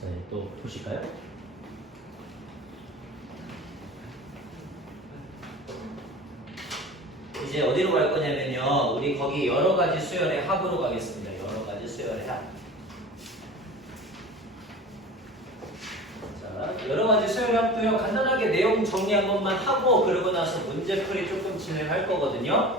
자, 또 보실까요? 이제 어디로 갈 거냐면요. 우리 거기 여러 가지 수열의 합으로 가겠습니다. 여러 가지 수열의 합. 자, 여러 가지 수열의 합도요. 간단하게 내용 정리 한 번만 하고 그러고 나서 문제풀이 조금 진행할 거거든요.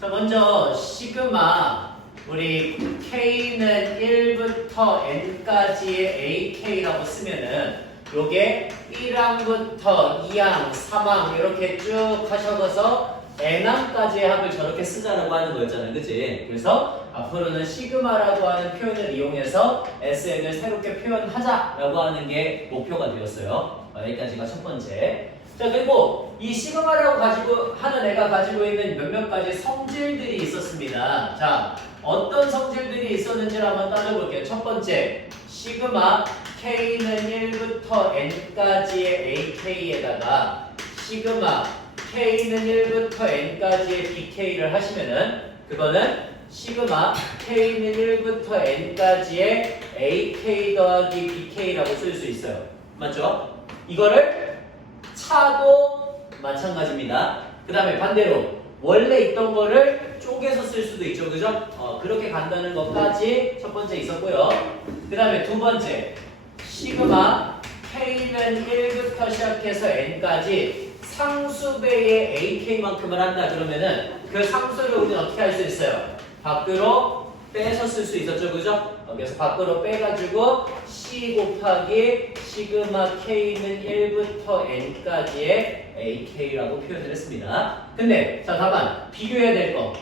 자, 먼저 시그마 우리 K는 1부터 N까지의 AK라고 쓰면은 요게 1항부터 2항, 3항 이렇게 쭉 하셔서 N항까지의 합을 저렇게 쓰자라고 하는 거였잖아요. 그치? 그래서 앞으로는 시그마라고 하는 표현을 이용해서 SN을 새롭게 표현하자라고 하는 게 목표가 되었어요. 여기까지가 첫 번째. 자, 그리고 이 시그마라고 가지고 하는 애가 가지고 있는 몇몇 가지 성질들이 있었습니다. 자, 어떤 성질들이 있었는지를 한번 따져볼게요. 첫 번째, 시그마 K는 1부터 N까지의 AK에다가 시그마 K는 1부터 N까지의 BK를 하시면은 그거는 시그마 K는 1부터 N까지의 AK 더하기 BK라고 쓸 수 있어요. 맞죠? 이거를 차도 마찬가지입니다. 그 다음에 반대로 원래 있던 거를 쪼개서 쓸 수도 있죠. 그죠? 그렇게 간다는 것까지 첫 번째 있었고요. 그 다음에 두 번째 시그마 K는 1부터 시작해서 N까지 상수배의 AK만큼을 한다 그러면은 그 상수를 우리는 어떻게 할 수 있어요? 밖으로 빼서 쓸 수 있었죠. 그죠? 그래서 밖으로 빼가지고 C 곱하기 시그마 K는 1부터 N까지의 AK라고 표현을 했습니다. 근데 자 다만 비교해야 될 거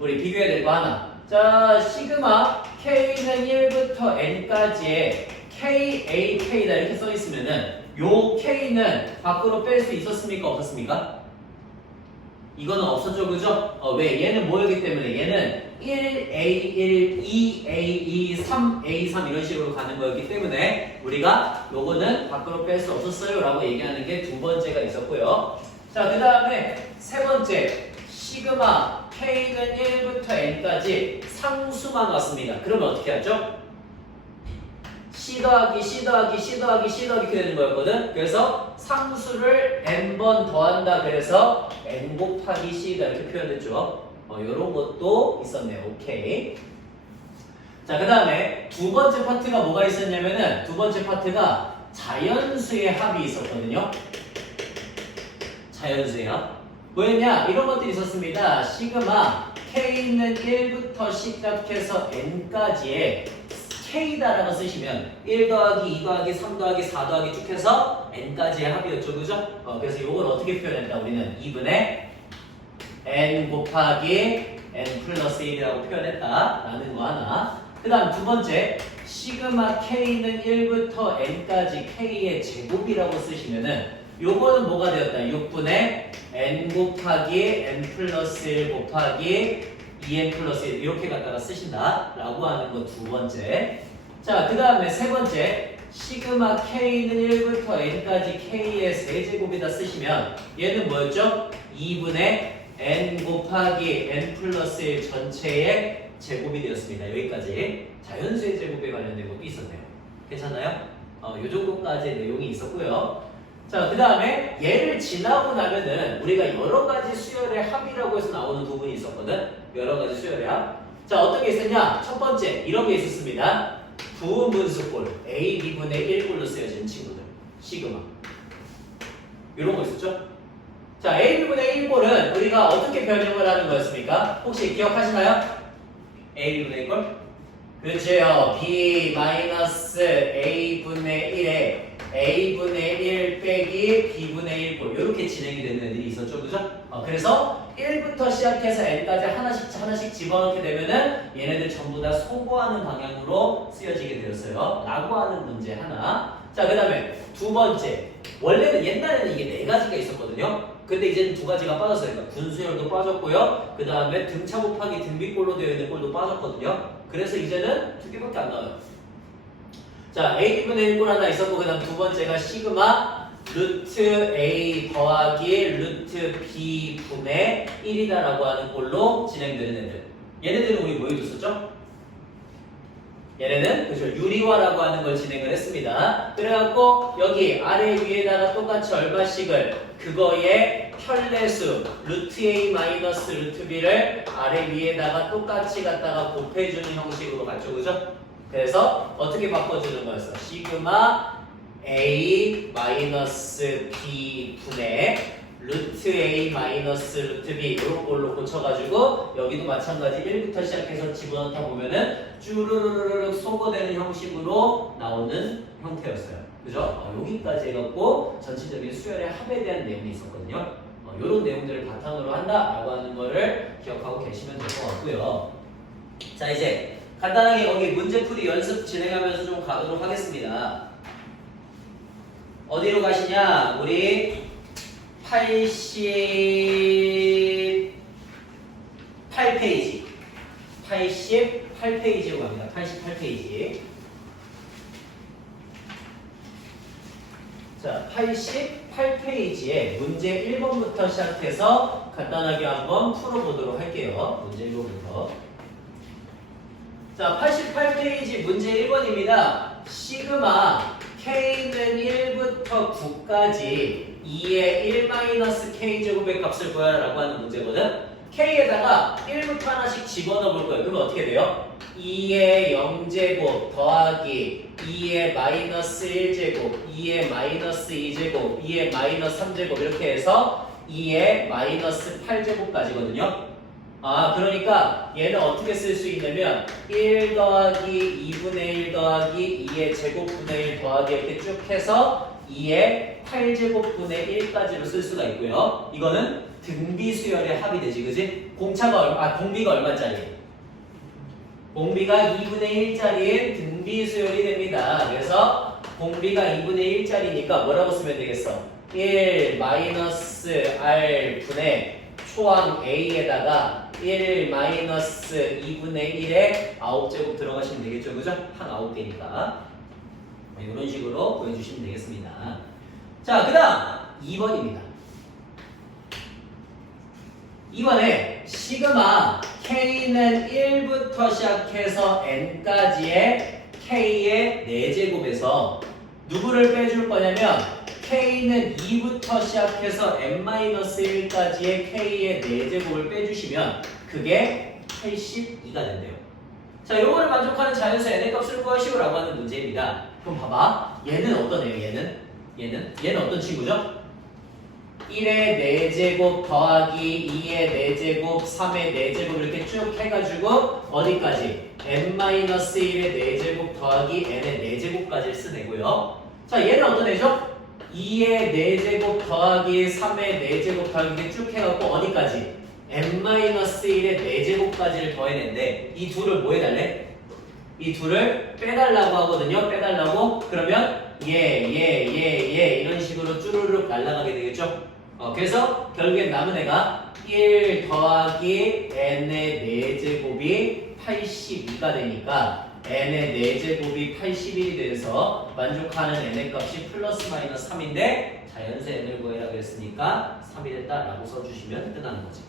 우리 비교해야 될 거 하나. 자 시그마 K는 1부터 N까지의 KAK다 이렇게 써 있으면은 요 K는 밖으로 뺄 수 있었습니까? 없었습니까? 이거는 없었죠. 그죠? 왜? 얘는 뭐였기 때문에 얘는 1A1, 2A2, 3A3 이런 식으로 가는 거였기 때문에 우리가 요거는 밖으로 뺄 수 없었어요 라고 얘기하는 게 두 번째가 있었고요. 자, 그 다음에 세 번째 시그마 K는 1부터 N까지 상수만 왔습니다. 그러면 어떻게 하죠? C 더하기 C 더하기 C 더하기 C 더하기 이렇게 되는 거였거든. 그래서 상수를 n번 더한다. 그래서 n 곱하기 C다 이렇게 표현했죠. 요런 것도 있었네요. 오케이. 자, 그 다음에 두 번째 파트가 뭐가 있었냐면은 두 번째 파트가 자연수의 합이 있었거든요. 자연수의 합. 뭐였냐? 이런 것들이 있었습니다. 시그마 K는 1부터 시작해서 N까지의 K다라고 쓰시면 1 더하기 2 더하기 3 더하기 4 더하기 쭉 해서 N까지의 합이었죠. 그죠? 그래서 이걸 어떻게 표현했다? 우리는 2분의 N 곱하기 N 플러스 1이라고 표현했다 라는 거 하나. 그 다음 두 번째 시그마 K는 1부터 N까지 K의 제곱이라고 쓰시면은 요거는 뭐가 되었다? 6분의 N 곱하기 N 플러스 1 곱하기 2n 플러스 1 이렇게 갖다가 쓰신다 라고 하는 거 두 번째. 자, 그 다음에 세 번째 시그마 K는 1부터 N까지 K의 세제곱이다 쓰시면 얘는 뭐였죠? 2분의 N 곱하기 N 플러스 1 전체의 제곱이 되었습니다. 여기까지 자연수의 제곱에 관련된 것도 있었네요. 괜찮아요? 요 정도까지의 내용이 있었고요. 자, 그 다음에 얘를 지나고 나면은 우리가 여러 가지 수열의 합이라고 해서 나오는 부분이 있었거든. 여러 가지 수열의 합. 자, 어떤 게 있었냐? 첫 번째 이런 게 있었습니다. 부분수꼴 A, B분의 1꼴로 쓰여진 친구들 시그마 이런 거 있었죠? 자, A, B분의 1꼴은 우리가 어떻게 변형을 하는 거였습니까? 혹시 기억하시나요? A, B분의 1꼴? 그렇죠. B 마이너스 A분의 1에 A분의 1 빼기 B분의 1꼴 이렇게 진행이 되는 애들이 있었죠. 그죠? 그래서 1부터 시작해서 N까지 하나씩 집어넣게 되면은 얘네들 전부 다 소거하는 방향으로 쓰여지게 되었어요. 라고 하는 문제 하나. 자, 그 다음에 두 번째. 원래는 옛날에는 이게 네 가지가 있었거든요. 근데 이제는 두 가지가 빠졌어요. 그러니까 분수열도 빠졌고요. 그 다음에 등차 곱하기 등비꼴로 되어 있는 꼴도 빠졌거든요. 그래서 이제는 두 개밖에 안 나와요. 자, A분의 1꼴 하나 있었고 그 다음 두 번째가 시그마 루트 A 더하기 루트 B 분의 1이다 라고 하는 꼴로 진행되는 애들. 얘네들은 우리 뭐 해줬었죠? 얘네는 그죠 유리화라고 하는 걸 진행을 했습니다. 그래갖고 여기 아래 위에다가 똑같이 얼마씩을 그거의 편례수 루트 a 마이너스 루트 b를 아래 위에다가 똑같이 갖다가 곱해주는 형식으로 갔죠, 그죠? 그래서 어떻게 바꿔주는 거였어? 시그마 a 마이너스 b 분의 루트 a 마이너스 루트 b 이런 걸로 고쳐가지고 여기도 마찬가지 1부터 시작해서 집어넣다 보면은 쭈르르르륵 소거되는 형식으로 나오는 형태였어요. 그죠? 여기까지 해갖고 전체적인 수열의 합에 대한 내용이 있었거든요. 이런 내용들을 바탕으로 한다라고 하는 거를 기억하고 계시면 될 것 같고요. 자, 이제 간단하게 여기 문제풀이 연습 진행하면서 좀 가도록 하겠습니다. 어디로 가시냐? 우리 88페이지 88페이지로 갑니다. 88페이지. 자, 88페이지에 문제 1번부터 시작해서 간단하게 한번 풀어보도록 할게요. 문제 1번부터. 자, 88페이지 문제 1번입니다. 시그마 K는 1부터 9까지 2의 1-K제곱의 값을 구하라 라고 하는 문제거든. K에다가 1부터 하나씩 집어넣어 볼 거예요. 그러면 어떻게 돼요? 2의 0제곱 더하기 2의 마이너스 1제곱 2의 마이너스 2제곱 2의 마이너스 3제곱 이렇게 해서 2의 마이너스 8제곱까지거든요. 그러니까 얘는 어떻게 쓸 수 있냐면 1 더하기 2분의 1 더하기 2의 제곱분의 1 더하기 이렇게 쭉 해서 2의 8제곱분의 1까지로 쓸 수가 있고요. 이거는 등비 수열의 합이 되지, 그지? 공비가 얼마짜리? 공비가 2분의 1짜리인 등비 수열이 됩니다. 그래서 공비가 2분의 1짜리니까 뭐라고 쓰면 되겠어? 1 마이너스 r 분의 초항 a에다가 1 마이너스 2분의 1에 9제곱 들어가시면 되겠죠, 그죠? 한 9개니까 이런 식으로 보여주시면 되겠습니다. 자, 그 다음 2번입니다. 2번에 시그마 K는 1부터 시작해서 N까지의 K의 4제곱에서 누구를 빼줄 거냐면 K는 2부터 시작해서 N-1까지의 K의 4제곱을 빼주시면 그게 82가 된대요. 자, 요거를 만족하는 자연수 N의 값을 구하시오 라고 하는 문제입니다. 그럼 봐봐. 얘는 어떤 애예요? 얘는 어떤 친구죠? 1의 4제곱 더하기 2의 4제곱 3의 4제곱 이렇게 쭉 해가지고 어디까지? N-1의 4제곱 더하기 N의 4제곱까지 쓰내고요. 자, 얘는 어떤 애죠? 2의 4제곱 더하기 3의 4제곱 더하기 이렇게 쭉 해갖고 어디까지? N-1의 4제곱까지를 더해낸데 이 둘을 뭐 해달래? 이 둘을 빼달라고 하거든요. 빼달라고. 그러면 얘 이런 식으로 쭈루룩 날아가게 되겠죠. 그래서 결국엔 남은 애가 1 더하기 n의 4제곱이 82가 되니까 n의 4제곱이 81이 돼서 만족하는 n의 값이 플러스 마이너스 3인데 자연수 n을 구해라 그랬으니까 3이 됐다라고 써주시면 끝나는 거지.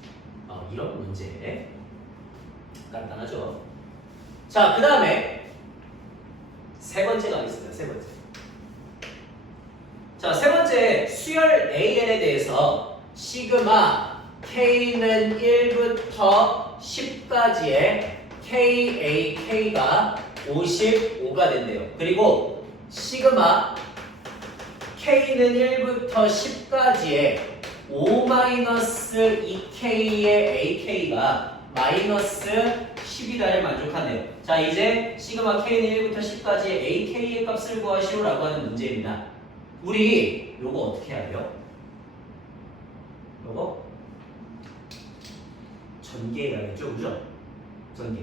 이런 문제 간단하죠. 자, 그 다음에 세 번째 가겠습니다. 세 번째. 자, 세 번째 수열 AN에 대해서 시그마 K는 1부터 10까지의 KAK가 55가 된대요. 그리고 시그마 K는 1부터 10까지의 5-2K의 AK가 마이너스 10이다를 만족하네요. 자, 이제 시그마 K는 1부터 10까지의 AK의 값을 구하시오 라고 하는 문제입니다. 우리 요거 어떻게 해야 돼요? 요거 전개해야겠죠, 그죠? 전개.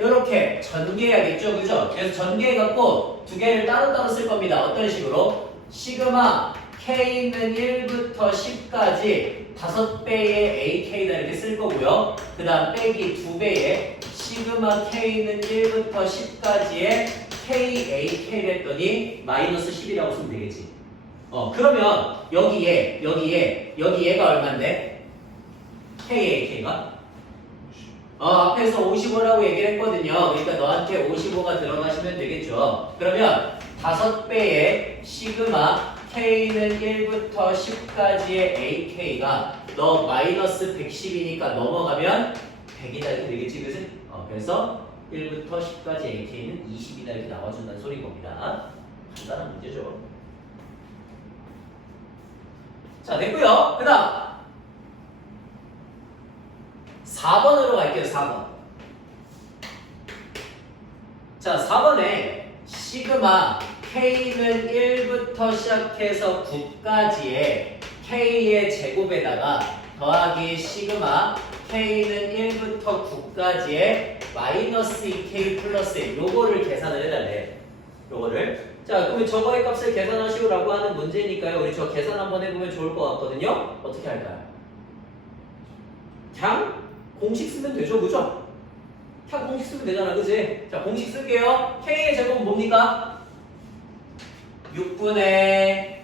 요렇게 전개해야겠죠, 그죠? 그래서 전개해갖고 두 개를 따로따로 쓸 겁니다. 어떤 식으로? 시그마 K는 1부터 10까지 5배의 AK다 이렇게 쓸 거고요. 그 다음 빼기 2배의 시그마 K는 1부터 10까지의 KAK를 했더니 마이너스 10이라고 쓰면 되겠지. 그러면 여기 얘가 얼만데? KAK가 앞에서 55라고 얘기를 했거든요. 그러니까 너한테 55가 들어가시면 되겠죠. 그러면 5배의 시그마 K는 1부터 10까지의 AK가 너 마이너스 110이니까 넘어가면 100이다 이렇게 되겠지, 그치? 그래서 1부터 10까지 AK는 20이다 이렇게 나와준다는 소리인 겁니다. 간단한 문제죠. 자, 됐고요. 그 다음 4번으로 갈게요. 4번. 자, 4번에 시그마 K는 1부터 시작해서 9까지의 K의 제곱에다가 더하기 시그마 K는 1부터 9까지의 마이너스 2K 플러스 1 요거를 계산을 해달래. 요거를. 자, 그러면 저거의 값을 계산하시오라고 하는 문제니까요. 우리 저 계산 한번 해보면 좋을 것 같거든요. 어떻게 할까요? 그냥 공식 쓰면 되죠, 그죠? 그냥 공식 쓰면 되잖아, 그지? 자, 공식 쓸게요. K의 제곱은 뭡니까? 6분의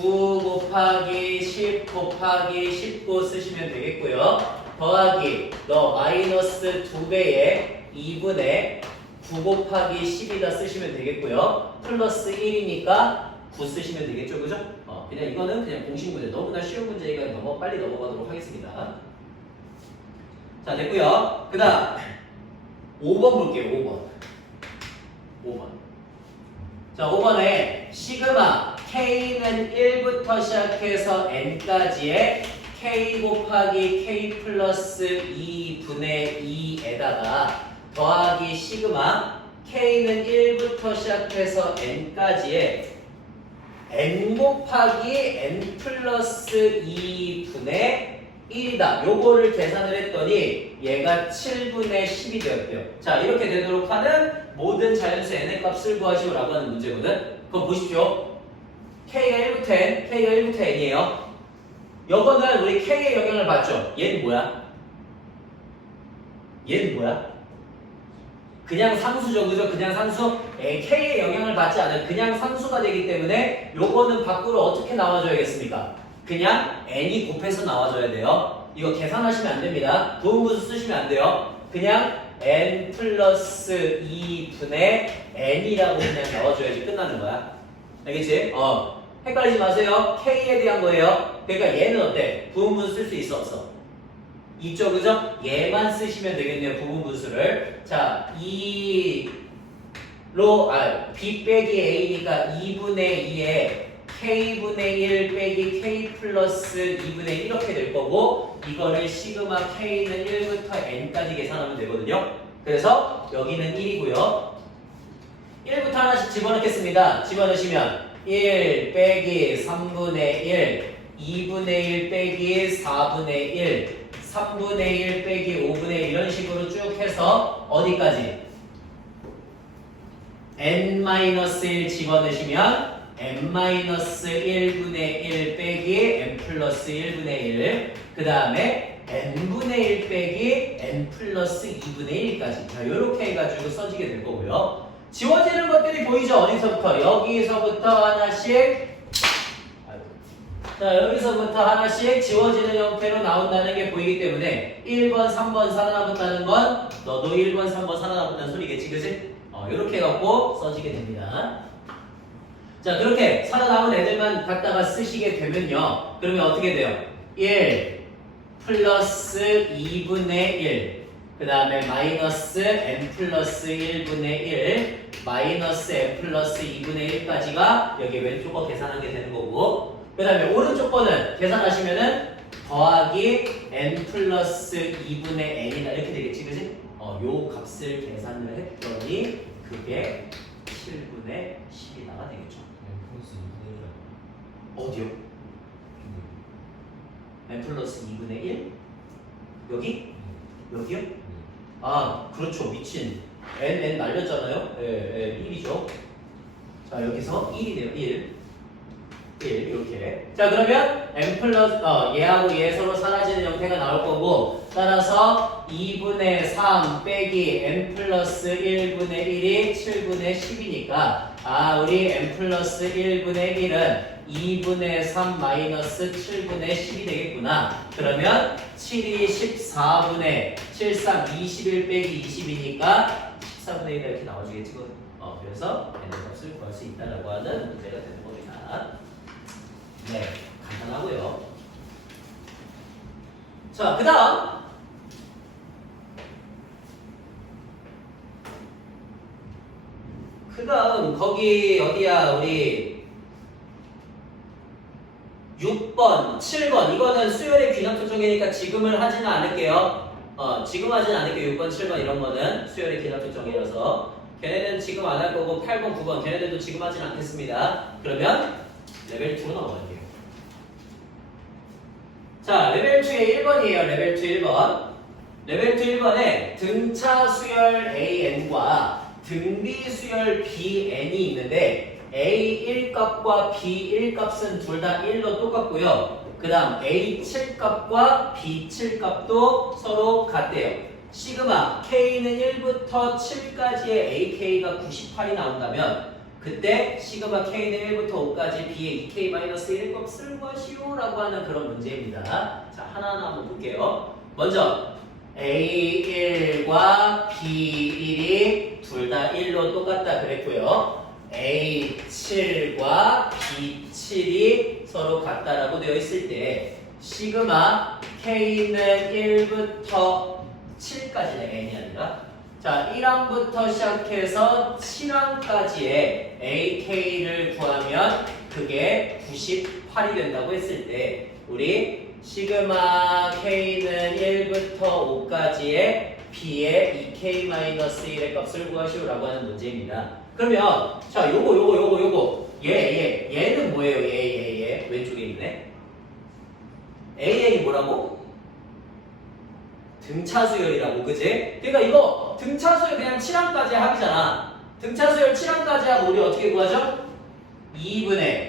9 곱하기 10 곱하기 19 쓰시면 되겠고요. 더하기 너 마이너스 2배의 2분의 9 곱하기 10이다 쓰시면 되겠고요. 플러스 1이니까 9 쓰시면 되겠죠, 그죠? 그냥 이거는 그냥 공식 문제, 너무나 쉬운 문제니까 빨리 넘어가도록 하겠습니다. 자, 됐고요. 그 다음 5번 볼게요. 5번. 자, 5번에 시그마 K는 1부터 시작해서 N까지의 K 곱하기 K 플러스 2분의 2에다가 더하기 시그마 K는 1부터 시작해서 N까지의 N 곱하기 N 플러스 2분의 1이다. 요거를 계산을 했더니 얘가 7분의 10이 되었대요. 자, 이렇게 되도록 하는 모든 자연수 n의 값을 구하시오라고 하는 문제거든. 그럼 보십시오. K가 1부터 N, K가 1부터 N이에요. 요거는 우리 K의 영향을 받죠. 얘는 뭐야? 얘는 뭐야? 그냥 상수죠, 그죠? 그냥 상수. K의 영향을 받지 않은 그냥 상수가 되기 때문에 요거는 밖으로 어떻게 나와줘야겠습니까? 그냥 n이 곱해서 나와줘야 돼요. 이거 계산하시면 안 됩니다. 부분분수 쓰시면 안 돼요. 그냥 n 플러스 2분의 n이라고 그냥 넣어줘야지 끝나는 거야. 알겠지? 헷갈리지 마세요. K에 대한 거예요. 그러니까 얘는 어때? 부분분수 쓸 수 있어, 없어? 있죠, 그죠? 얘만 쓰시면 되겠네요, 부분분수를. 자, B 빼기 A니까 2분의 2에 K분의 1 빼기 K 플러스 2분의 1 이렇게 될 거고, 이거를 시그마 K는 1부터 N까지 계산하면 되거든요. 그래서 여기는 1이고요. 1부터 하나씩 집어넣겠습니다. 집어넣으시면 1 빼기 3분의 1, 2분의 1 빼기 4분의 1, 3분의 1 빼기 5분의 1 이런 식으로 쭉 해서 어디까지? n-1 집어넣으시면 n-1분의 1 빼기 n 플러스 1분의 1, 그 다음에 n분의 1 빼기 n 플러스 2분의 1까지. 자, 이렇게 해가지고 써지게 될 거고요. 지워지는 것들이 보이죠? 어디서부터? 여기서부터 하나씩. 자, 여기서부터 하나씩 지워지는 형태로 나온다는 게 보이기 때문에 1번, 3번 살아남았다는 건 너도 1번, 3번 살아남았다는 소리겠지, 그치? 이렇게 해갖고 써지게 됩니다. 자, 그렇게 살아남은 애들만 갖다가 쓰시게 되면요. 그러면 어떻게 돼요? 1 플러스 2분의 1, 그 다음에 마이너스 n 플러스 1분의 1, 마이너스 n 플러스 2분의 1까지가 여기 왼쪽 거 계산하게 되는 거고, 그 다음에 오른쪽 거는 계산하시면은 더하기 n 플러스 2분의 n이다 이렇게 되겠지, 그치? 요 값을 계산을 했더니 그게 7분의 10이다가 되겠죠. 어디요? n 플러스 2분의 1? 여기? 여기요? 아, 그렇죠. 미친. n 날렸잖아요? 예, 1이죠. 자, 여기서 1이네요. 1 이렇게. 자, 그러면 n 플러스 얘하고 얘 서로 사라지는 형태가 나올 거고, 따라서 2분의 3 빼기 n 플러스 1분의 1이 7분의 10이니까 우리 n 플러스 1분의 1은 2분의 3 마이너스 7분의 10이 되겠구나. 그러면 7이 14분의 7, 3, 21 빼기 20이니까 14분의 1 이렇게 나와주겠지. 그래서 n의 값을 구할 수 있다라고 하는 문제가 되는 겁니다. 네, 간단하고요. 자, 그 다음 거기 어디야 우리 6번, 7번 이거는 수열의 균형 특정이니까 지금은 하지는 않을게요. 지금 하진 않을게요. 6번, 7번 이런 거는 수열의 균형 특정이라서 걔네는 지금 안 할 거고 8번, 9번 걔네들도 지금 하진 않겠습니다. 그러면 레벨 2로 넘어갈게요. 자, 레벨 2의 1번이에요. 레벨 2 1번. 레벨 2 1번에 등차 수열 AN과 등비 수열 BN이 있는데 A1 값과 B1 값은 둘 다 1로 똑같고요. 그 다음 A7 값과 B7 값도 서로 같대요. 시그마 K는 1부터 7까지의 AK가 98이 나온다면 그때 시그마 K는 1부터 5까지 B의 2K-1 값을 구하시오 라고 하는 그런 문제입니다. 자, 하나하나 한번 볼게요. 먼저 A1과 B1이 둘 다 1로 똑같다 그랬고요. A7과 B7이 서로 같다라고 되어 있을 때 시그마 K는 1부터 7까지는 n이 아니라 자 1항부터 시작해서 7항까지의 AK를 구하면 그게 98이 된다고 했을 때 우리 시그마 K는 1부터 5까지의 B의 2K-1의 값을 구하시오라고 하는 문제입니다. 그러면 자 요거 얘는 뭐예요? 얘 왼쪽에 있네. AN이 뭐라고? 등차수열이라고 그지? 그러니까 이거 등차수열 그냥 7항까지 합이잖아. 등차수열 7항까지 하고 우리 어떻게 구하죠? 2분의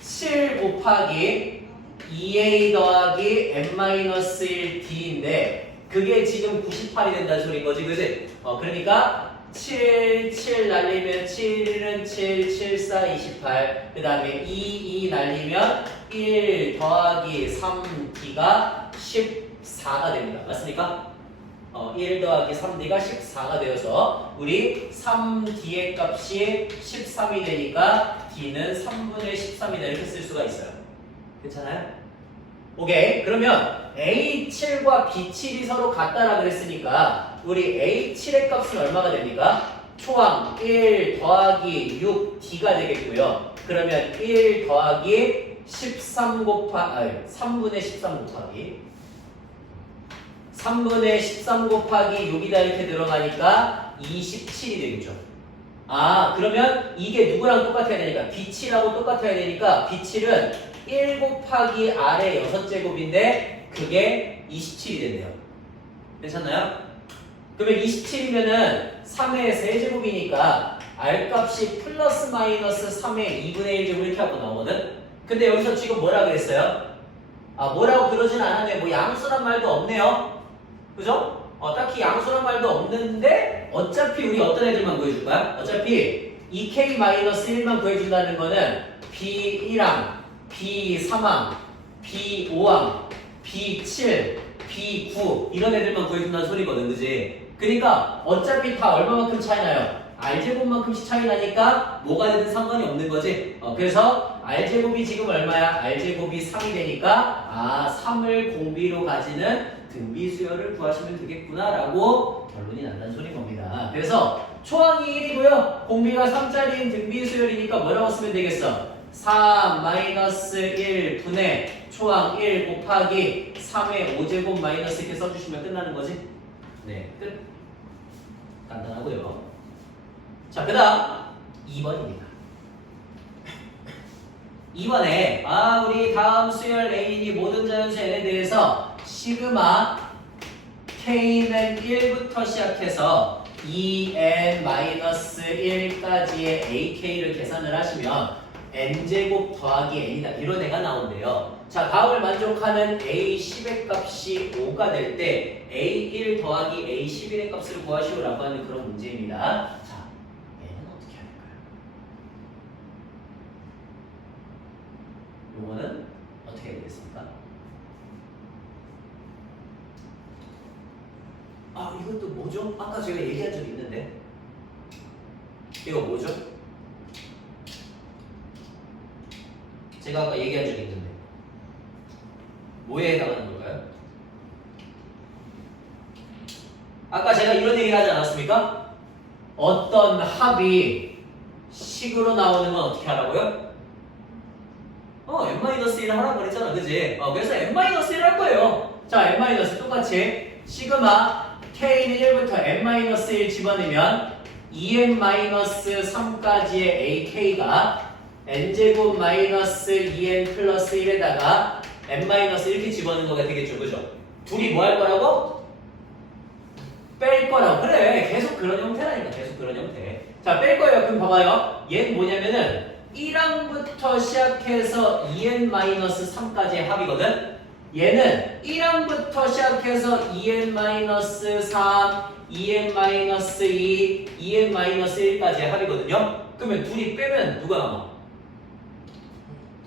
7 곱하기 2a 더하기 n-1d인데 그게 지금 98이 된다는 소리인 거지 그지? 그러니까 7 날리면 7은 7, 7, 4, 28. 그 다음에 2 날리면 1 더하기 3d가 14가 됩니다. 맞습니까? 1 더하기 3d가 14가 되어서 우리 3d의 값이 13이 되니까 d는 3분의 13이다 이렇게 쓸 수가 있어요. 괜찮아요? 오케이. 그러면 A7과 B7이 서로 같다라 그랬으니까 우리 A7의 값은 얼마가 됩니까? 초항 1 더하기 6D가 되겠고요. 그러면 1 더하기 13 곱하기 3분의 13 곱하기 6이다 이렇게 들어가니까 27이 되겠죠. 그러면 이게 누구랑 똑같아야 되니까 B7하고 똑같아야 되니까 B7은 1 곱하기 R의 6제곱인데 그게 27이 된대요. 괜찮나요? 그러면 27이면은 3의 세제곱이니까 R값이 플러스 마이너스 3의 2분의 1제곱 이렇게 하고 나오거든? 근데 여기서 지금 뭐라 그랬어요? 뭐라고 그러진 않았네요. 뭐 양수란 말도 없네요. 그죠? 딱히 양수란 말도 없는데 어차피 우리 어떤 애들만 구해줄 거야? 어차피 2K-1만 구해준다는 거는 B1항, B3항, B5항, B7, B9 이런 애들만 구해준다는 소리거든. 그지? 그러니까 어차피 다 얼마만큼 차이 나요? R제곱만큼씩 차이 나니까 뭐가 되든 상관이 없는 거지. 그래서 R제곱이 지금 얼마야? R제곱이 3이 되니까 3을 공비로 가지는 등비수열을 구하시면 되겠구나 라고 결론이 난다는 소리인 겁니다. 그래서 초항이 1이고요. 공비가 3짜리인 등비수열이니까 뭐라고 쓰면 되겠어? 3-1 분의 초항 1 곱하기 3의 5제곱 마이너스 이렇게 써주시면 끝나는 거지? 네, 끝. 간단하고요. 자, 그 다음 2번입니다. 2번에 우리 다음 수열 A인이 모든 자연수 N에 대해서 시그마 K는 1부터 시작해서 2n-1까지의 AK를 계산을 하시면 n제곱 더하기 n이다 이런 애가 나온대요. 자, 다음을 만족하는 A10의 값이 5가 될 때 A1 더하기 A11의 값을 구하시오라고 하는 그런 문제입니다. 자, 얘는 어떻게 해야 될까요? 요거는 어떻게 해야 되겠습니까? 이것도 뭐죠? 아까 제가 얘기한 적이 있는데. 이거 뭐죠? 제가 아까 얘기한 적이 있는데. 뭐에 해당하는 걸까요? 아까 제가 이런 얘기를 하지 않았습니까? 어떤 합이 식으로 나오는 건 어떻게 하라고요? n-1을 하라고 그랬잖아, 그지? 그래서 n-1을 할 거예요. 자, n- 똑같이 시그마 k는 1부터 n-1 집어넣으면 2n-3까지의 ak가 n제곱 마이너스 2n 플러스 1에다가 n- 이렇게 집어넣는 거가 되겠죠, 그죠? 둘이 뭐 할 거라고? 뺄 거라고. 그래, 계속 그런 형태라니까, 계속 그런 형태. 자, 뺄 거예요. 그럼 봐봐요. 얘는 뭐냐면은 1항부터 시작해서 2n-3까지의 합이거든. 얘는 1항부터 시작해서 2n-3, 2n-2, 2n-1까지의 합이거든요. 그러면 둘이 빼면 누가 남아?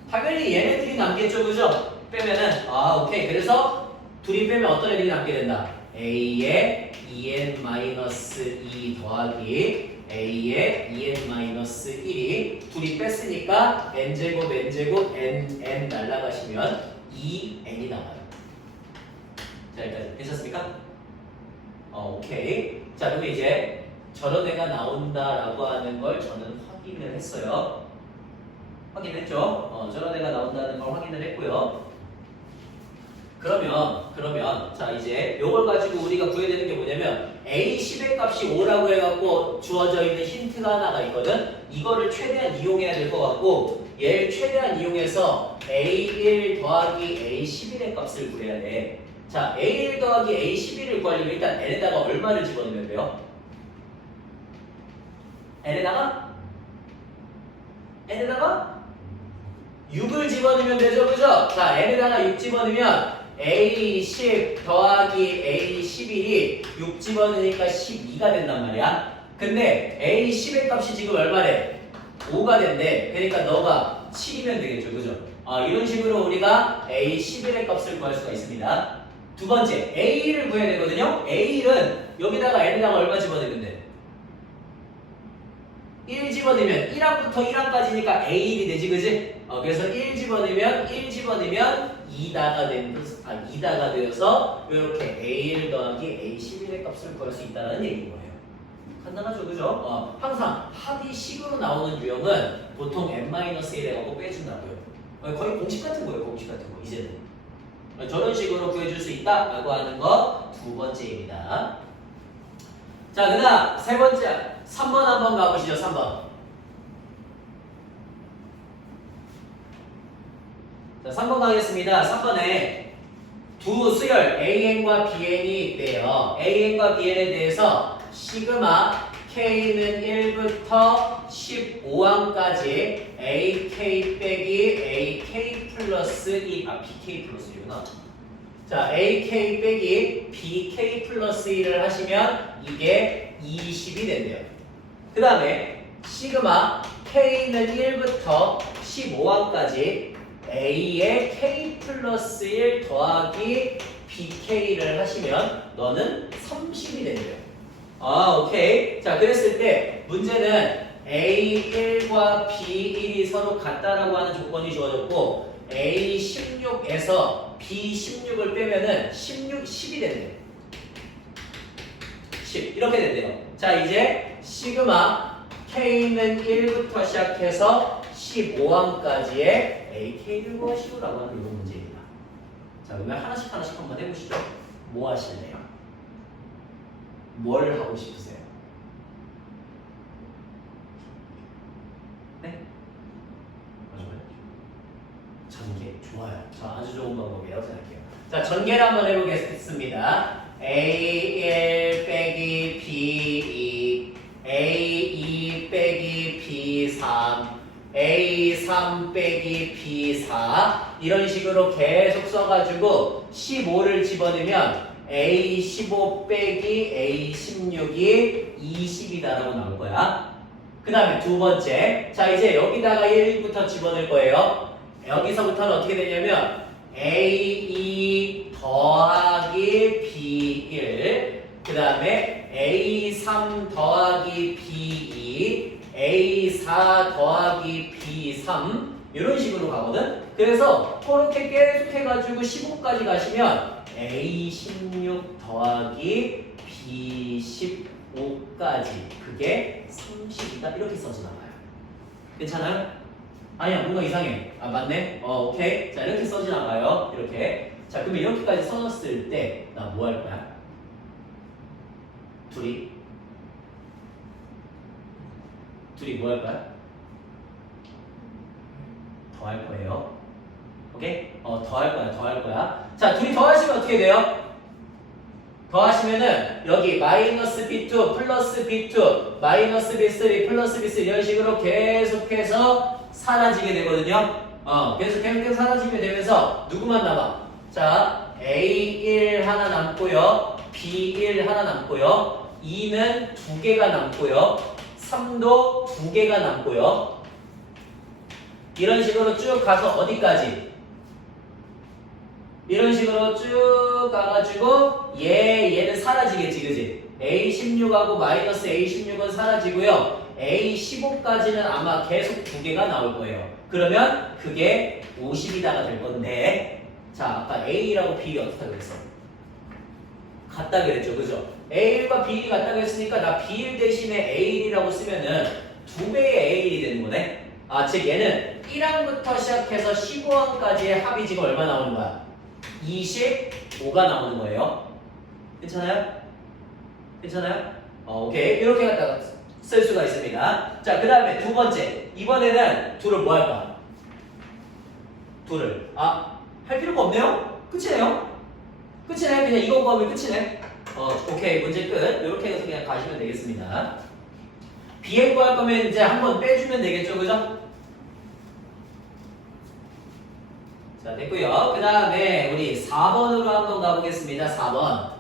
당연히 얘네들이 남겠죠, 그죠? 빼면은 오케이. 그래서 둘이 빼면 어떤 애들이 남게 된다? a에 2n-2 더하기 a에 2n-1이 둘이 뺐으니까 n제곱 n 날라가시면 2n이 나와요. 자, 일단 괜찮습니까? 오케이. 자, 그럼 이제 저런 애가 나온다라고 하는 걸 저는 확인을 했어요. 확인했죠? 저런 애가 나온다는 걸 확인을 했고요. 그러면 자, 이제 요걸 가지고 우리가 구해야 되는 게 뭐냐면 A10의 값이 5라고 해갖고 주어져 있는 힌트가 하나가 있거든. 이거를 최대한 이용해야 될 것 같고 얘를 최대한 이용해서 A1 더하기 A11의 값을 구해야 돼. 자, A1 더하기 A11을 구하려면 일단 n에다가 얼마를 집어넣으면 돼요? n에다가 6을 집어넣으면 되죠, 그죠? 자, n에다가 6 집어넣으면 A10 더하기 A11이 6 집어넣으니까 12가 된단 말이야. 근데 A10의 값이 지금 얼마래? 5가 된대. 그러니까 너가 7이면 되겠죠, 그죠? 이런 식으로 우리가 A11의 값을 구할 수가 있습니다. 두 번째, A1을 구해야 되거든요. A1은 여기다가 n에다가 얼마 집어넣으면 돼? 1 집어넣으면 1항부터 1항까지니까 A1이 되지, 그지? 그래서 1 집어넣으면 2다가 되어서 이렇게 A1 더하기 A11의 값을 구할 수 있다는 얘기인 거예요. 간단하죠, 그죠? 항상 합이 식으로 나오는 유형은 보통 n-1하고 빼준다고요. 거의 공식 같은 거예요, 공식 같은 거, 이제는. 저런 식으로 구해줄 수 있다라고 하는 거 두 번째입니다. 자, 그 다음 세 번째, 3번 한번 가보시죠, 3번. 자, 3번 가겠습니다. 3번에 두 수열 AN과 BN이 있대요. AN과 BN에 대해서 시그마 K는 1부터 15항까지 AK 빼기 AK 플러스 1, BK 플러스 1구나. 자, AK 빼기 BK 플러스 1을 하시면 이게 20이 된대요. 그 다음에 시그마 K는 1부터 15항까지 A의 K 플러스 1 더하기 BK를 하시면 너는 30이 된대요. 오케이. 자, 그랬을 때 문제는 A1과 B1이 서로 같다라고 하는 조건이 주어졌고 A16에서 B16을 빼면은 10이 된대요. 10. 이렇게 된대요. 자, 이제 시그마 K는 1부터 시작해서 15항까지의 AK를 구하시오라고 하는 이런 문제입니다. 자, 그러면 하나씩 한번 해보시죠. 뭐 하실래요? 뭘 하고 싶으세요? 네? 맞아요. 전개. 좋아요. 자, 아주 좋은 방법이라고 생각해요. 자, 전개를 한번 해보겠습니다. A1 빼기 B2, A2 빼기 B3, A3 빼기 B4 이런 식으로 계속 써가지고 15를 집어넣으면 A15 빼기 A16이 20이다라고 나올 거야. 그 다음에 두 번째, 자 이제 여기다가 1부터 집어넣을 거예요. 여기서부터는 어떻게 되냐면 A2 더하기 B1 그 다음에 A3 더하기 B2, A4 더하기 B3 이런 식으로 가거든. 그래서 그렇게 계속 해가지고 15까지 가시면 A16 더하기 B15까지 그게 30이다 이렇게 써져 나가요. 괜찮아요? 아니야 뭔가 이상해. 아 맞네. 오케이. 자 이렇게 써져 나가요. 이렇게. 자 그러면 이렇게까지 써놨을 때 나 뭐 할 거야? 둘이 뭐 할 거야? 더 할 거예요. 오케이? 더 할 거야. 더 할 거야. 자 둘이 더 하시면 어떻게 돼요? 더하시면은 여기 마이너스 B2 플러스 B2 마이너스 B3 플러스 B3 이런 식으로 계속해서 사라지게 되거든요. 계속 사라지게 되면서 누구만 남아? 자 A1 하나 남고요. B1 하나 남고요. 2는 2개가 남고요. 3도 2개가 남고요. 이런 식으로 쭉 가서 어디까지? 이런 식으로 쭉 가가지고 얘는 사라지겠지 그지? A16하고 마이너스 A16은 사라지고요. A15까지는 아마 계속 2개가 나올 거예요. 그러면 그게 50이다가 될 건데 자 아까 A라고 B 어떻게 그랬어? 같다 그랬죠 그죠? A1과 B1이 같다 그랬으니까 나 B1 대신에 A1이라고 쓰면은 2배의 A1이 되는 거네. 즉 얘는 1항부터 시작해서 15항까지의 합이 지금 얼마 나오는 거야? 25가 나오는 거예요. 괜찮아요? 괜찮아요? 오케이. 이렇게 갖다가 쓸 수가 있습니다. 자, 그 다음에 두 번째. 이번에는 둘을 뭐 할까? 둘을. 할 필요가 없네요? 끝이네요? 끝이네. 그냥 이거 구하면 끝이네. 오케이. 문제 끝. 이렇게 해서 그냥 가시면 되겠습니다. B에 구할 거면 이제 한번 빼주면 되겠죠? 그죠? 자, 됐고요. 그 다음에 우리 4번으로 한번 가보겠습니다. 4번.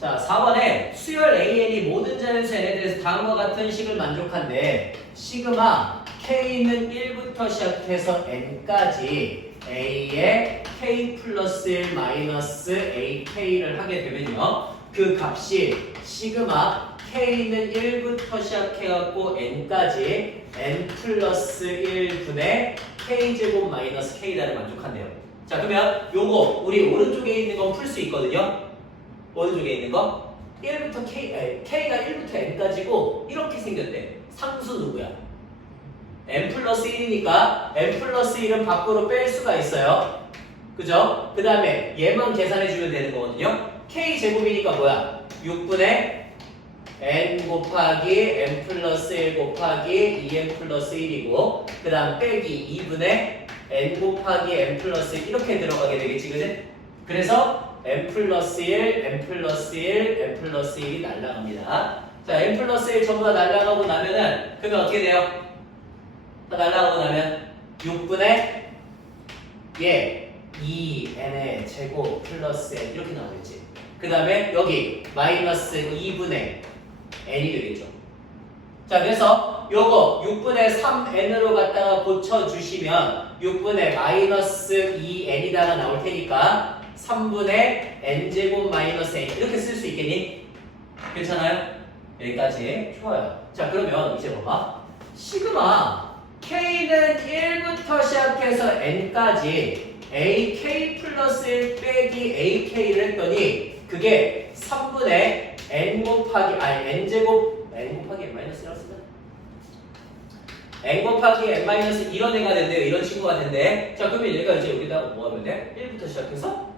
자, 4번에 수열 AN이 모든 자연수 N에 대해서 다음과 같은 식을 만족한데 시그마 K는 1부터 시작해서 N까지 A에 K 플러스 1 마이너스 AK를 하게 되면요. 그 값이 시그마 K는 1부터 시작해갖고 N까지 N 플러스 1분의 K제곱 마이너스 K다를 만족한대요. 자 그러면 요거 우리 오른쪽에 있는 건 풀 수 있거든요. 오른쪽에 있는 거 1부터 K가 1부터 N까지고 이렇게 생겼대. 상수 누구야? N 플러스 1이니까 N 플러스 1은 밖으로 뺄 수가 있어요. 그죠? 그 다음에 얘만 계산해주면 되는 거거든요. K제곱이니까 뭐야? 6분의 N 곱하기 N 플러스 1 곱하기 2N 플러스 1이고 그 다음 빼기 2분의 N 곱하기 N 플러스 1 이렇게 들어가게 되겠지 그지? 그래서 N 플러스 1, N 플러스 1, N 플러스 1이 날라갑니다. 자 N 플러스 1 전부 다 날라가고 나면은 그러면 어떻게 돼요? 다 날라가고 나면 6분의 2N의 제곱 플러스 N 이렇게 나오겠지. 그 다음에 여기 마이너스 2분의 N이 되겠죠. 자 그래서 요거 6분의 3N으로 갖다가 고쳐주시면 6분의 마이너스 2N이다가 나올 테니까 3분의 N제곱 마이너스 N 이렇게 쓸 수 있겠니? 괜찮아요? 여기까지 좋아요. 자 그러면 이제 봐봐. 시그마 K는 1부터 시작해서 N까지 AK 플러스 1 빼기 AK를 했더니 그게 3분의 N 곱하기 N제곱 N 곱하기 N 마이너스라고 쓰면 N 곱하기 N 마이너스 이런 애가 된대요. 이런 친구가 된대. 자 그러면 얘가 이제 여기다가 뭐 하면 돼? 1부터 시작해서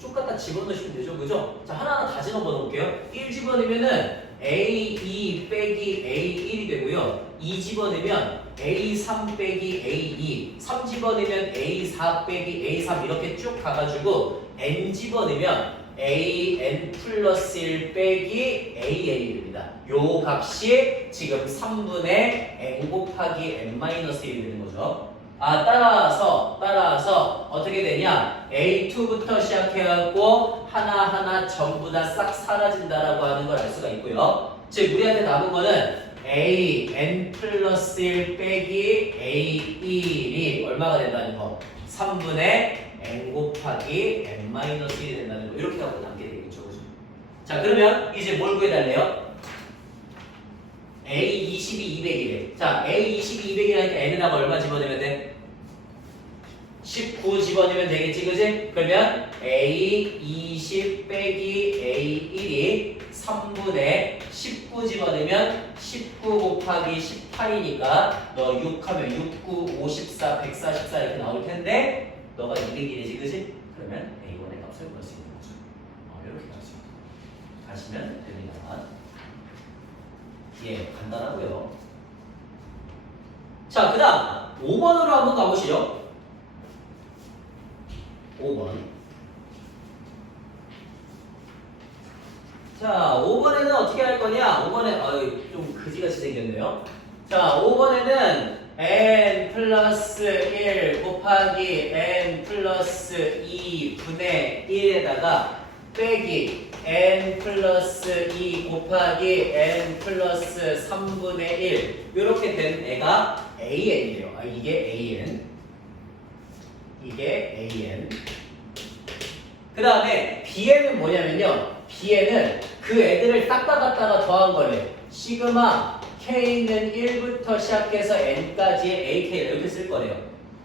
쭉 갖다 집어넣으시면 되죠. 그죠? 자 하나하나 다 집어넣어 볼게요. 1 집어넣으면은 A2 빼기 A1이 되고요. 2 집어넣으면 A3 빼기 A2 3 집어넣으면 A4 빼기 A3 이렇게 쭉 가가지고 N 집어넣으면 AN 플러스 1 빼기 AN이 됩니다. 요 값이 지금 3분의 N 곱하기 N 마이너스 1이 되는 거죠. 따라서 어떻게 되냐? A2부터 시작해갖고 하나하나 전부 다 싹 사라진다라고 하는 걸 알 수가 있고요. 즉 우리한테 남은 거는 AN 플러스 1 빼기 A1이 얼마가 된다는 거? 3분의 N 곱하기 N 마이너스 1이 된다는 거. 이렇게 하고 남게 되겠죠. 그죠? 자, 그러면 이제 뭘 구해달래요? A 22, 200이래. 자, A 22, 200이라니까 N에다가 얼마 집어넣으면 돼? 19 집어넣으면 되겠지, 그지? 그러면 A 20 빼기 A 1이 3분의 19 집어넣으면 19 곱하기 18이니까 너 6 하면 6, 9, 54, 144 이렇게 나올 텐데 너가 200이지, 그지? 그러면 A1의 값을 구할 수 있는 거죠. 이렇게 갈 수 있다. 가시면 됩니다. 예, 간단하고요. 자, 그 다음 5번으로 한번 가보시죠. 5번. 자, 5번에는 어떻게 할 거냐? 5번에 좀 그지같이 생겼네요. 자, 5번에는 n 플러스 1 곱하기 n 플러스 2분의 1에다가 빼기 n 플러스 2 곱하기 n 플러스 3분의 1 이렇게 된 애가 an이에요. 이게 an. 이게 an. 그 다음에 bn은 뭐냐면요. bn은 그 애들을 닦아갔다가 더한 거래. 시그마 k는 1부터 시작해서 n까지의 ak를 이렇게 쓸 거래요.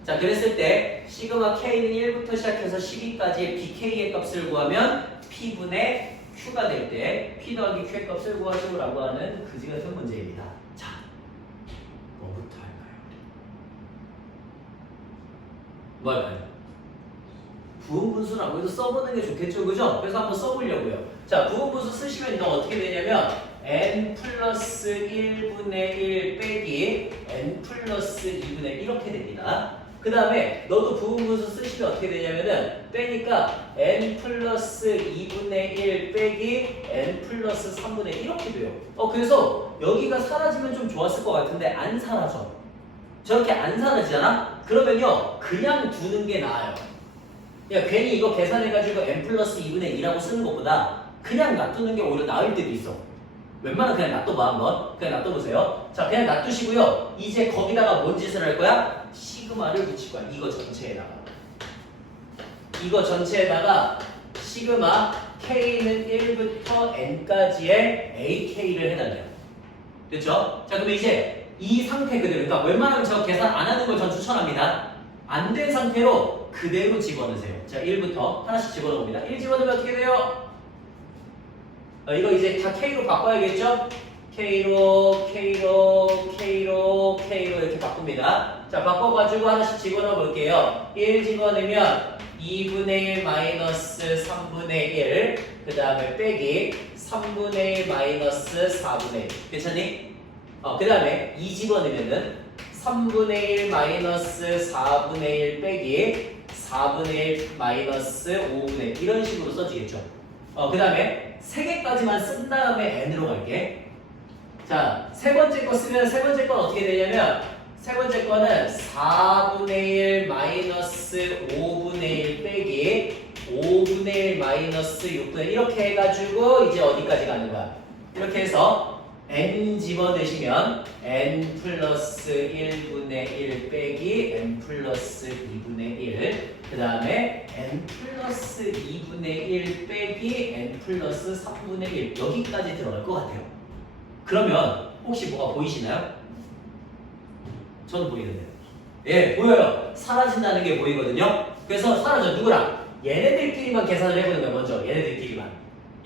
자, 그랬을 때 시그마 k는 1부터 시작해서 12까지의 bk의 값을 구하면 p분의 q가 될 때 p 더하기 q의 값을 구하시오라고 하는 그지 같은 문제입니다. 자, 뭐부터 할까요? 뭐 할까요? 부분분수라고 해서 써보는 게 좋겠죠, 그죠? 그래서 한번 써보려고요. 자, 부분분수 쓰시면 너 어떻게 되냐면 n 플러스 1분의 1 빼기 n 플러스 2분의 1 이렇게 됩니다. 그 다음에 너도 부분분수 쓰시면 어떻게 되냐면은 빼니까 n 플러스 2분의 1 빼기 n 플러스 3분의 1 이렇게 돼요. 그래서 여기가 사라지면 좀 좋았을 것 같은데 안 사라져. 저렇게 안 사라지잖아? 그러면요 그냥 두는 게 나아요. 야, 괜히 이거 계산해가지고 n 플러스 2분의 2라고 쓰는 것보다 그냥 놔두는 게 오히려 나을 때도 있어. 웬만하면 그냥 놔둬봐 한번. 그냥 놔둬보세요. 자, 그냥 놔두시고요. 이제 거기다가 뭔 짓을 할 거야? 시그마를 붙일 거야. 이거 전체에다가. 이거 전체에다가 시그마 k는 1부터 n까지의 ak를 해달래요. 됐죠? 자, 그럼 이제 이 상태 그대로. 그러니까 웬만하면 저 계산 안 하는 걸 전 추천합니다. 안 된 상태로 그대로 집어넣으세요. 자, 1부터 하나씩 집어넣습니다. 1 집어넣으면 어떻게 돼요? 이거 이제 다 K로 바꿔야겠죠? K로 이렇게 바꿉니다. 자, 바꿔가지고 하나씩 집어넣어 볼게요. 1 집어넣으면 2분의 1 마이너스 3분의 1, 그 다음에 빼기 3분의 1 마이너스 4분의 1. 괜찮니? 그 다음에 2 집어넣으면은 3분의 1 마이너스 4분의 1 빼기 4분의 1 마이너스 5분의 1 이런 식으로 써지겠죠. 그 다음에 3개까지만 쓴 다음에 n으로 갈게. 자, 세 번째 거 쓰면 세 번째 건 어떻게 되냐면 세 번째 거는 4분의 1 마이너스 5분의 1 빼기 5분의 1 마이너스 6분의 1 이렇게 해가지고 이제 어디까지 가는 거야? 이렇게 해서 n 집어내시면 n 플러스 1분의 1 빼기 n 플러스 2분의 1, 그 다음에 n 플러스 2분의 1 빼기 n 플러스 3분의 1 여기까지 들어갈 것 같아요. 그러면 혹시 뭐가 보이시나요? 저는 보이는데요. 예, 보여요. 사라진다는 게 보이거든요. 그래서 사라져. 누구랑? 얘네들끼리만 계산을 해보는 거예요. 먼저 얘네들끼리만.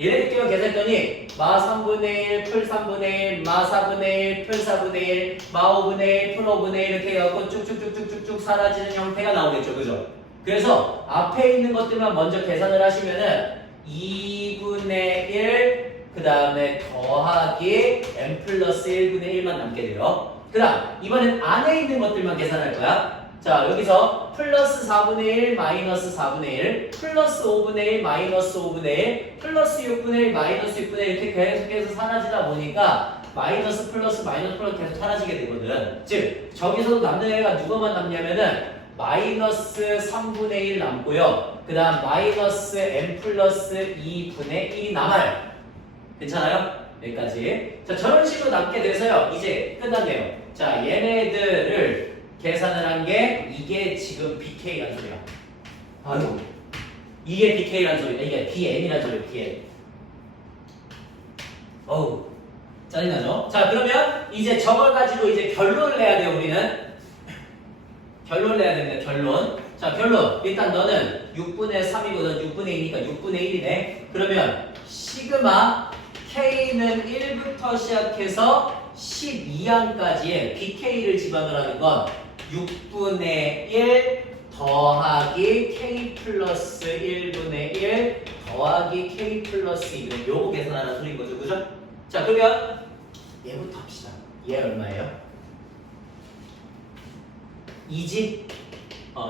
얘네들끼리만 계산했더니 마 3분의 1, 풀 3분의 1, 마 4분의 1, 풀 4분의 1, 마 5분의 1, 풀 5분의 1 이렇게 해갖고 쭉쭉쭉쭉쭉쭉 사라지는 형태가 나오겠죠. 그죠? 그래서 앞에 있는 것들만 먼저 계산을 하시면은 2분의 1, 그 다음에 더하기 n 플러스 1분의 1만 남게 돼요. 그 다음 이번엔 안에 있는 것들만 계산할 거야. 자, 여기서 플러스 4분의 1 마이너스 4분의 1 플러스 5분의 1 마이너스 5분의 1 플러스 6분의 1 마이너스 6분의 1 이렇게 계속해서 사라지다 보니까 마이너스 플러스 계속 사라지게 되거든. 즉 저기서도 남는 애가 누가만 남냐면은 마이너스 3분의 1 남고요. 그 다음 마이너스 n 플러스 2분의 1이 남아요. 괜찮아요? 여기까지. 자, 저런 식으로 남게 돼서요. 이제 끝났네요. 자, 얘네들을 계산을 한 게 이게 지금 BK란 소리야. 아이고. 이게 BK란 소리야. 이게 BN이란 소리야. BN. 어우, 짜증나죠? 자, 그러면 이제 저걸 가지고 이제 결론을 내야 돼요, 우리는. 결론 내야 됩니다, 결론. 자, 결론. 일단 너는 6분의 3이거든. 6분의 2니까 6분의 1이네. 그러면 시그마 K는 1부터 시작해서 12항까지의 BK를 집어넣으라는 건 6분의 1 더하기 K 플러스 1분의 1 더하기 K 플러스 2분의 1. 요거 계산하는 소리인 거죠, 그죠? 자, 그러면 얘부터 합시다. 얘 얼마예요? 2지?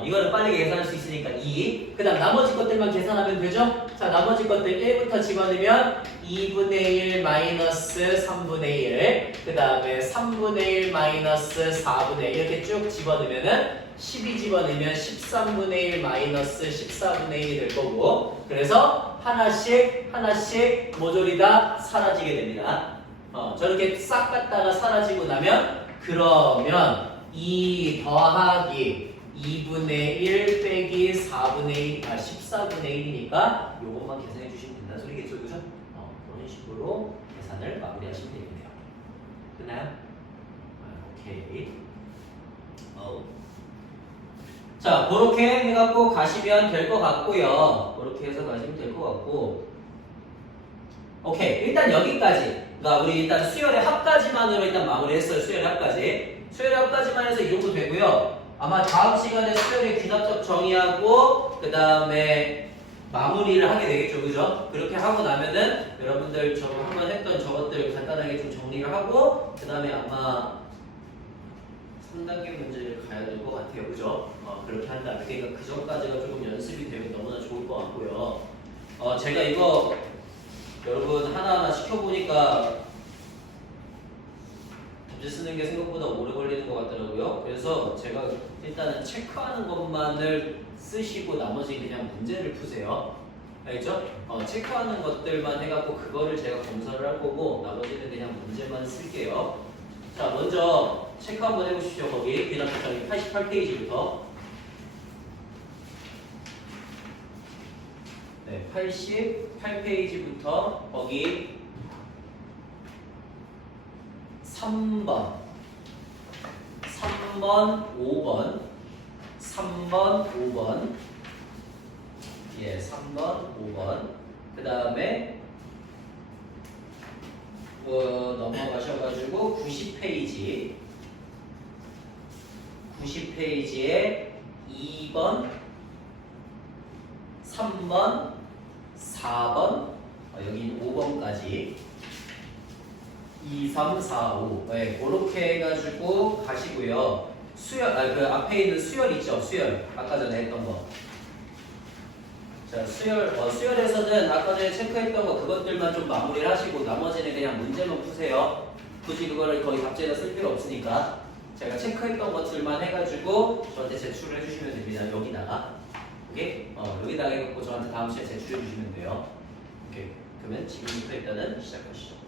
이거는 빠르게 계산할 수 있으니까 2. 그 다음 나머지 것들만 계산하면 되죠? 자, 나머지 것들 1부터 집어넣으면 2분의 1 마이너스 3분의 1. 그 다음에 3분의 1 마이너스 4분의 1. 이렇게 쭉 집어넣으면은 12 집어넣으면 13분의 1 마이너스 14분의 1이 될 거고. 그래서 하나씩 모조리 다 사라지게 됩니다. 저렇게 싹 갔다가 사라지고 나면 그러면 2 더하기 2분의 1 빼기 4분의 1, 14분의 1이니까 요것만 계산해 주시면 된다는 소리겠죠, 그죠? 그런 식으로 계산을 마무리하시면 되겠네요. 끝나요? 오케이. 자, 그렇게 해갖고 가시면 될 것 같고요. 그렇게 해서 가시면 될 것 같고. 오케이. 일단 여기까지. 그러니까 우리 일단 수열의 합까지만으로 일단 마무리했어요. 수열의 합까지. 수열의 합까지만 해서 이 정도 되고요. 아마 다음 시간에 수열의 귀납적 정의하고 그 다음에 마무리를 하게 되겠죠, 그죠? 그렇게 하고 나면은 여러분들 저거 한번 했던 저것들 간단하게 좀 정리를 하고 그 다음에 아마 3단계 문제를 가야 될 것 같아요, 그죠? 그렇게 한 다음에 그러니까 그 전까지가 조금 연습이 되면 너무나 좋을 것 같고요. 제가 이거 여러분 하나하나 시켜보니까 문제 쓰는 게 생각보다 오래 걸리는 것 같더라고요. 그래서 제가 일단은 체크하는 것만을 쓰시고 나머지 그냥 문제를 푸세요. 알겠죠? 체크하는 것들만 해갖고 그거를 제가 검사를 할 거고 나머지는 그냥 문제만 쓸게요. 자, 먼저 체크 한번 해보십시오. 거기 비난표장이 88페이지부터. 네, 88페이지부터 거기 3번, 5번, 5번, 예, 3번, 5번. 그 다음에 넘어가셔가지고 90페이지에 2번, 3번, 4번, 여기 5번까지 2, 3, 4, 5. 네, 그렇게 해가지고 가시고요. 수열, 그 앞에 있는 수열 있죠? 수열. 아까 전에 했던 거. 자, 수열에서는 아까 전에 체크했던 거 그것들만 좀 마무리를 하시고 나머지는 그냥 문제만 푸세요. 굳이 그거를 거의 답지에다 쓸 필요 없으니까. 제가 체크했던 것들만 해가지고 저한테 제출을 해주시면 됩니다. 여기다가. 오케이? 여기다가 해갖고 저한테 다음 시간에 제출해 주시면 돼요. 오케이. 그러면 지금부터 일단은 시작하시죠.